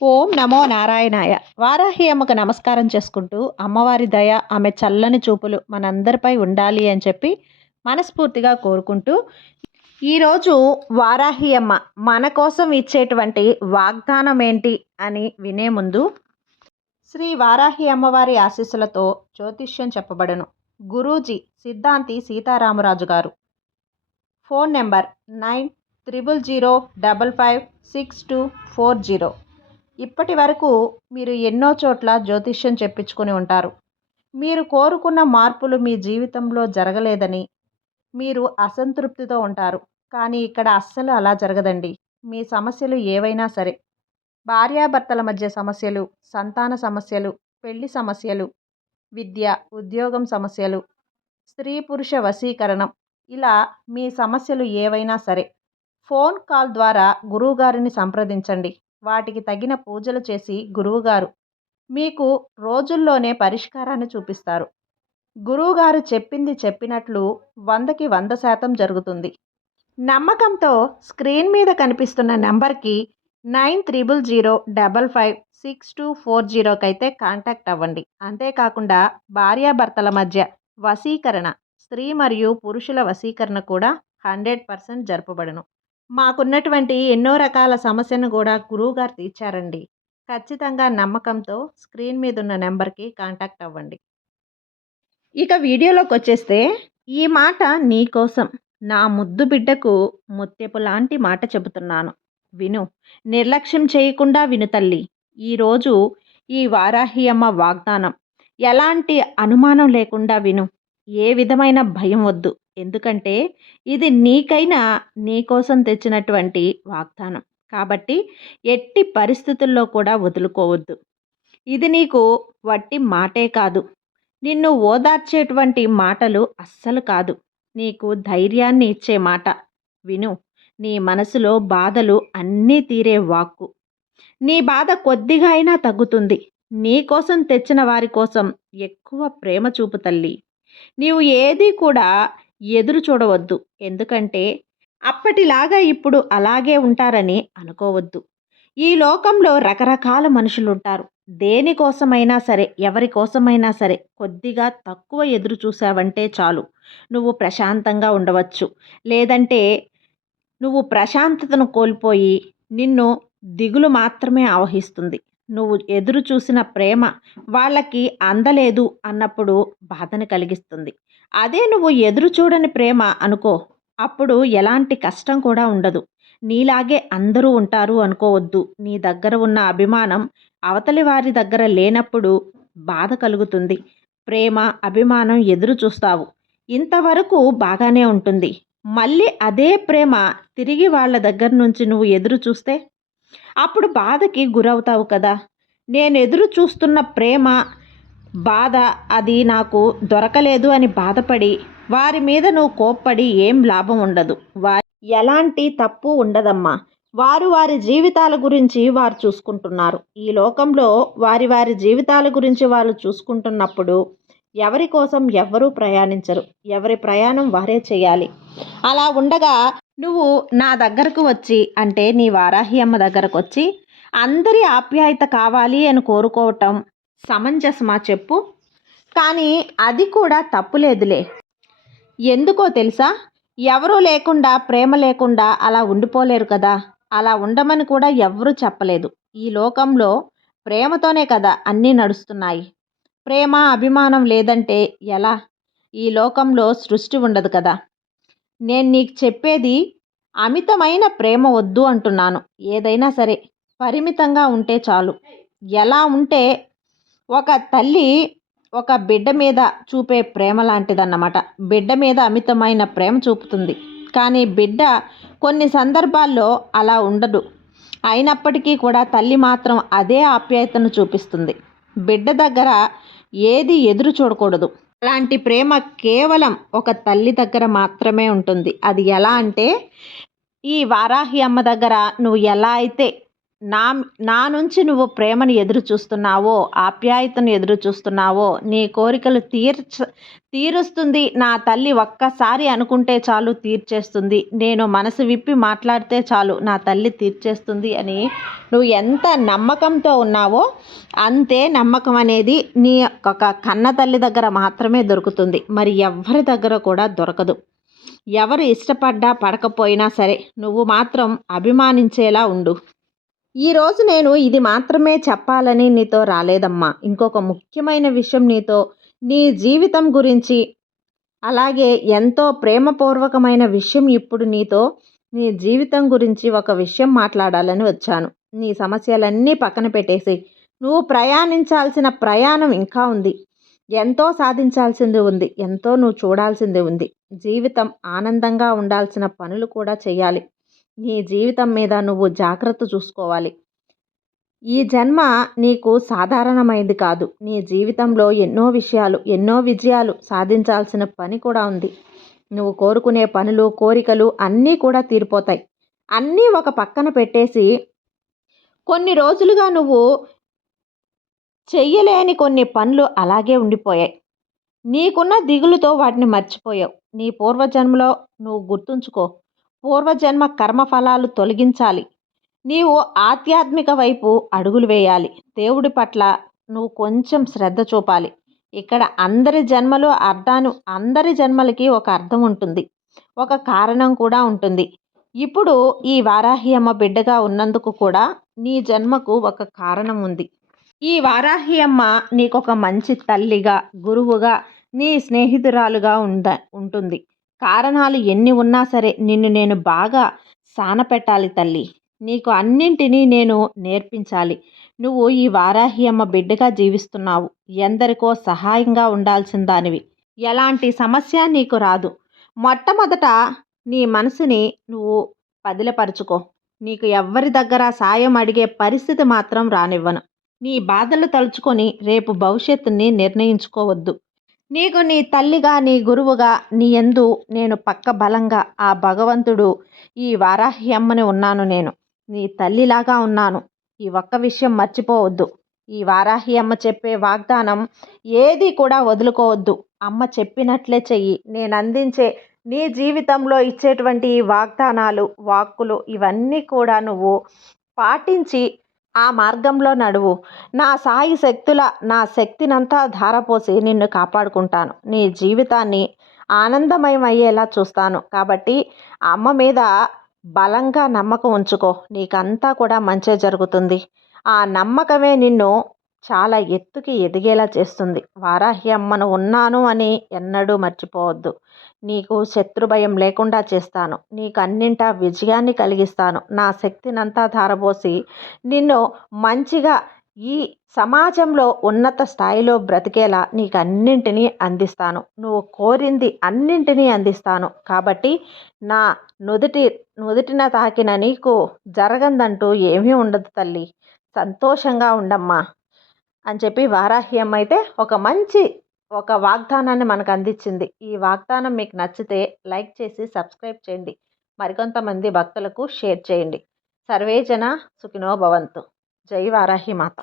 ఓం నమో నారాయణాయ. వారాహి అమ్మకు నమస్కారం చేసుకుంటూ, అమ్మవారి దయ, ఆమె చల్లని చూపులు మనందరిపై ఉండాలి అని చెప్పి మనస్ఫూర్తిగా కోరుకుంటూ, ఈరోజు వారాహి అమ్మ మన కోసం ఇచ్చేటువంటి వాగ్దానం ఏంటి అని వినే ముందు, శ్రీ వారాహి అమ్మవారి ఆశీస్సులతో జ్యోతిష్యం చెప్పబడును. గురూజీ సిద్ధాంతి సీతారామరాజు గారు. Phone number 9005556240. ఇప్పటి వరకు మీరు ఎన్నో చోట్ల జ్యోతిష్యం చెప్పించుకొని ఉంటారు. మీరు కోరుకున్న మార్పులు మీ జీవితంలో జరగలేదని మీరు అసంతృప్తితో ఉంటారు. కానీ ఇక్కడ అస్సలు అలా జరగదండి. మీ సమస్యలు ఏవైనా సరే, భార్యాభర్తల మధ్య సమస్యలు, సంతాన సమస్యలు, పెళ్లి సమస్యలు, విద్య, ఉద్యోగం సమస్యలు, స్త్రీ పురుష వశీకరణం, ఇలా మీ సమస్యలు ఏవైనా సరే ఫోన్ కాల్ ద్వారా గురువుగారిని సంప్రదించండి. వాటికి తగిన పూజలు చేసి గురువుగారు మీకు రోజుల్లోనే పరిష్కారాన్ని చూపిస్తారు. గురువుగారు చెప్పింది చెప్పినట్లు 100కి 100% జరుగుతుంది. నమ్మకంతో స్క్రీన్ మీద కనిపిస్తున్న నెంబర్కి 9300556240 అయితే కాంటాక్ట్ అవ్వండి. అంతేకాకుండా భార్యాభర్తల మధ్య వశీకరణ, స్త్రీ మరియు పురుషుల వశీకరణ కూడా 100% జరపబడును. మాకున్నటువంటి ఎన్నో రకాల సమస్యను కూడా గురువుగారు తీర్చారండి. ఖచ్చితంగా నమ్మకంతో స్క్రీన్ మీద ఉన్న నెంబర్కి కాంటాక్ట్ అవ్వండి. ఇక వీడియోలోకి వచ్చేస్తే, ఈ మాట నీకోసం, నా ముద్దు బిడ్డకు ముత్యపు లాంటి మాట చెబుతున్నాను, విను. నిర్లక్ష్యం చేయకుండా విను తల్లి. ఈరోజు ఈ వారాహి అమ్మ వాగ్దానం ఎలాంటి అనుమానం లేకుండా విను. ఏ విధమైన భయం వద్దు. ఎందుకంటే ఇది నీకైనా నీకోసం తెచ్చినటువంటి వాగ్దానం కాబట్టి ఎట్టి పరిస్థితుల్లో కూడా వదులుకోవద్దు. ఇది నీకు వట్టి మాటే కాదు, నిన్ను ఓదార్చేటువంటి మాటలు అస్సలు కాదు, నీకు ధైర్యాన్ని ఇచ్చే మాట. విను. నీ మనసులో బాధలు అన్నీ తీరే వాక్కు. నీ బాధ కొద్దిగా అయినా తగ్గుతుంది. నీ కోసం తెచ్చిన వారి కోసం ఎక్కువ ప్రేమ చూపు తల్లి. నీవు ఏది కూడా ఎదురు చూడవద్దు. ఎందుకంటే అప్పటిలాగా ఇప్పుడు అలాగే ఉంటారని అనుకోవద్దు. ఈ లోకంలో రకరకాల మనుషులు ఉంటారు. దేనికోసమైనా సరే, ఎవరి కోసమైనా సరే కొద్దిగా తక్కువ ఎదురు చూసావంటే చాలు, నువ్వు ప్రశాంతంగా ఉండవచ్చు. లేదంటే నువ్వు ప్రశాంతతను కోల్పోయి నిన్ను దిగులు మాత్రమే ఆవహిస్తుంది. నువ్వు ఎదురు చూసిన ప్రేమ వాళ్ళకి అందలేదు అన్నప్పుడు బాధను కలిగిస్తుంది. అదే నువ్వు ఎదురు చూడని ప్రేమ అనుకో, అప్పుడు ఎలాంటి కష్టం కూడా ఉండదు. నీలాగే అందరూ ఉంటారు అనుకోవద్దు. నీ దగ్గర ఉన్న అభిమానం అవతలి వారి దగ్గర లేనప్పుడు బాధ కలుగుతుంది. ప్రేమ, అభిమానం ఎదురు చూస్తావు, ఇంతవరకు బాగానే ఉంటుంది. మళ్ళీ అదే ప్రేమ తిరిగి వాళ్ళ దగ్గర నుంచి నువ్వు ఎదురు చూస్తే అప్పుడు బాధకి గురవుతావు కదా. నేను ఎదురు చూస్తున్న ప్రేమ, బాధ అది నాకు దొరకలేదు అని బాధపడి వారి మీద నువ్వు కోప్పడి ఏం లాభం ఉండదు. వారి ఎలాంటి తప్పు ఉండదమ్మా. వారు వారి జీవితాల గురించి వారు చూసుకుంటున్నారు. ఈ లోకంలో వారి వారి జీవితాల గురించి వాళ్ళు చూసుకుంటున్నప్పుడు ఎవరి కోసం ఎవ్వరూ ప్రయాణించరు. ఎవరి ప్రయాణం వారే చేయాలి. అలా ఉండగా నువ్వు నా దగ్గరకు వచ్చి, అంటే నీ వారాహి అమ్మ దగ్గరకు వచ్చి అందరి ఆప్యాయత కావాలి అని కోరుకోవటం సమంజసమా చెప్పు? కానీ అది కూడా తప్పులేదులే. ఎందుకో తెలుసా? ఎవరూ లేకుండా, ప్రేమ లేకుండా అలా ఉండిపోలేరు కదా. అలా ఉండమని కూడా ఎవ్వరూ చెప్పలేదు. ఈ లోకంలో ప్రేమతోనే కదా అన్నీ నడుస్తున్నాయి. ప్రేమ, అభిమానం లేదంటే ఎలా? ఈ లోకంలో సృష్టి ఉండదు కదా. నేను నీకు చెప్పేది అమితమైన ప్రేమ వద్దు అంటున్నాను. ఏదైనా సరే పరిమితంగా ఉంటే చాలు. ఎలా ఉంటే ఒక తల్లి ఒక బిడ్డ మీద చూపే ప్రేమ లాంటిదన్నమాట. బిడ్డ మీద అమితమైన ప్రేమ చూపుతుంది. కానీ బిడ్డ కొన్ని సందర్భాల్లో అలా ఉండదు. అయినప్పటికీ కూడా తల్లి మాత్రం అదే ఆప్యాయతను చూపిస్తుంది. బిడ్డ దగ్గర ఏది ఎదురు చూడకూడదు. అలాంటి ప్రేమ కేవలం ఒక తల్లి దగ్గర మాత్రమే ఉంటుంది. అది ఎలా అంటే, ఈ వారాహి అమ్మ దగ్గర నువ్వు ఎలా అయితే నా నా నుంచి నువ్వు ప్రేమను ఎదురు చూస్తున్నావో, ఆప్యాయతను ఎదురు చూస్తున్నావో, నీ కోరికలు తీరుస్తుంది నా తల్లి, ఒక్కసారి అనుకుంటే చాలు తీర్చేస్తుంది. నేను మనసు విప్పి మాట్లాడితే చాలు నా తల్లి తీర్చేస్తుంది అని నువ్వు ఎంత నమ్మకంతో ఉన్నావో, అంతే నమ్మకం అనేది నీ ఒక కన్న తల్లి దగ్గర మాత్రమే దొరుకుతుంది. మరి ఎవ్వరి దగ్గర కూడా దొరకదు. ఎవరు ఇష్టపడ్డా పడకపోయినా సరే నువ్వు మాత్రం అభిమానించేలా ఉండు. ఈరోజు నేను ఇది మాత్రమే చెప్పాలని నీతో రాలేదమ్మా. ఇంకొక ముఖ్యమైన విషయం నీతో, నీ జీవితం గురించి, అలాగే ఎంతో ప్రేమపూర్వకమైన విషయం ఇప్పుడు నీతో, నీ జీవితం గురించి ఒక విషయం మాట్లాడాలని వచ్చాను. నీ సమస్యలన్నీ పక్కన పెట్టేసి నువ్వు ప్రయాణించాల్సిన ప్రయాణం ఇంకా ఉంది. ఎంతో సాధించాల్సింది ఉంది. ఎంతో నువ్వు చూడాల్సింది ఉంది. జీవితం ఆనందంగా ఉండాల్సిన పనులు కూడా చేయాలి. నీ జీవితం మీద నువ్వు జాగ్రత్త చూసుకోవాలి. ఈ జన్మ నీకు సాధారణమైంది కాదు. నీ జీవితంలో ఎన్నో విషయాలు, ఎన్నో విజయాలు సాధించాల్సిన పని కూడా ఉంది. నువ్వు కోరుకునే పనులు, కోరికలు అన్నీ కూడా తీరిపోతాయి. అన్నీ ఒక పక్కన పెట్టేసి కొన్ని రోజులుగా నువ్వు చెయ్యలేని కొన్ని పనులు అలాగే ఉండిపోయాయి. నీకున్న దిగులుతో వాటిని మర్చిపోయావు. నీ పూర్వజన్మలో నువ్వు గుర్తుంచుకో. పూర్వజన్మ కర్మఫలాలు తొలగించాలి. నీవు ఆధ్యాత్మిక వైపు అడుగులు వేయాలి. దేవుడి పట్ల నువ్వు కొంచెం శ్రద్ధ చూపాలి. ఇక్కడ అందరి జన్మలకి ఒక అర్థం ఉంటుంది. ఒక కారణం కూడా ఉంటుంది. ఇప్పుడు ఈ వారాహి అమ్మ బిడ్డగా ఉన్నందుకు కూడా నీ జన్మకు ఒక కారణం ఉంది. ఈ వారాహి అమ్మ నీకొక మంచి తల్లిగా, గురువుగా, నీ స్నేహితురాలుగా ఉంటుంది. కారణాలు ఎన్ని ఉన్నా సరే నిన్ను నేను బాగా సానపెట్టాలి తల్లి. నీకు అన్నింటినీ నేను నేర్పించాలి. నువ్వు ఈ వారాహి అమ్మ బిడ్డగా జీవిస్తున్నావు. ఎందరికో సహాయంగా ఉండాల్సిన దానివి. ఎలాంటి సమస్య నీకు రాదు. మొట్టమొదట నీ మనసుని నువ్వు పదిలపరుచుకో. నీకు ఎవ్వరి దగ్గర సాయం అడిగే పరిస్థితి మాత్రం రానివ్వను. నీ బాధలు తలుచుకొని రేపు భవిష్యత్తుని నిర్ణయించుకోవద్దు. నీకు నీ తల్లిగా, నీ గురువుగా, నీ యందు నేను పక్క బలంగా, ఆ భగవంతుడు, ఈ వారాహి అమ్మని ఉన్నాను. నేను నీ తల్లిలాగా ఉన్నాను. ఈ ఒక్క విషయం మర్చిపోవద్దు. ఈ వారాహి అమ్మ చెప్పే వాగ్దానం ఏది కూడా వదులుకోవద్దు. అమ్మ చెప్పినట్లే చెయ్యి. నేను అందించే నీ జీవితంలో ఇచ్చేటువంటి ఈ వాగ్దానాలు, వాక్కులు ఇవన్నీ కూడా నువ్వు పాటించి ఆ మార్గంలో నడువు. నా సాయి శక్తుల నా శక్తినంతా ధారపోసి నిన్ను కాపాడుకుంటాను. నీ జీవితాన్ని ఆనందమయం అయ్యేలా చూస్తాను. కాబట్టి అమ్మ మీద బలంగా నమ్మకం ఉంచుకో. నీకంతా కూడా మంచే జరుగుతుంది. ఆ నమ్మకమే నిన్ను చాలా ఎత్తుకి ఎదిగేలా చేస్తుంది. వారాహి అమ్మను ఉన్నాను అని ఎన్నడూ మర్చిపోవద్దు. నీకు శత్రు భయం లేకుండా చేస్తాను. నీకు అన్నింటా విజయాన్ని కలిగిస్తాను. నా శక్తినంతా ధారపోసి నిన్ను మంచిగా ఈ సమాజంలో ఉన్నత స్థాయిలో బ్రతికేలా నీకు అన్నింటినీ అందిస్తాను. నువ్వు కోరింది అన్నింటినీ అందిస్తాను. కాబట్టి నా నుదుటిన తాకిన నీకు జరగందంటూ ఏమీ ఉండదు తల్లి. సంతోషంగా ఉండమ్మా అని చెప్పి వారాహి అమ్మ అయితే ఒక వాగ్దానాన్ని మనకు అందించింది. ఈ వాగ్దానం మీకు నచ్చితే లైక్ చేసి సబ్స్క్రైబ్ చేయండి. మరికొంతమంది భక్తులకు షేర్ చేయండి. సర్వే జన సుఖినో భవంతు. జై వారాహి మాత.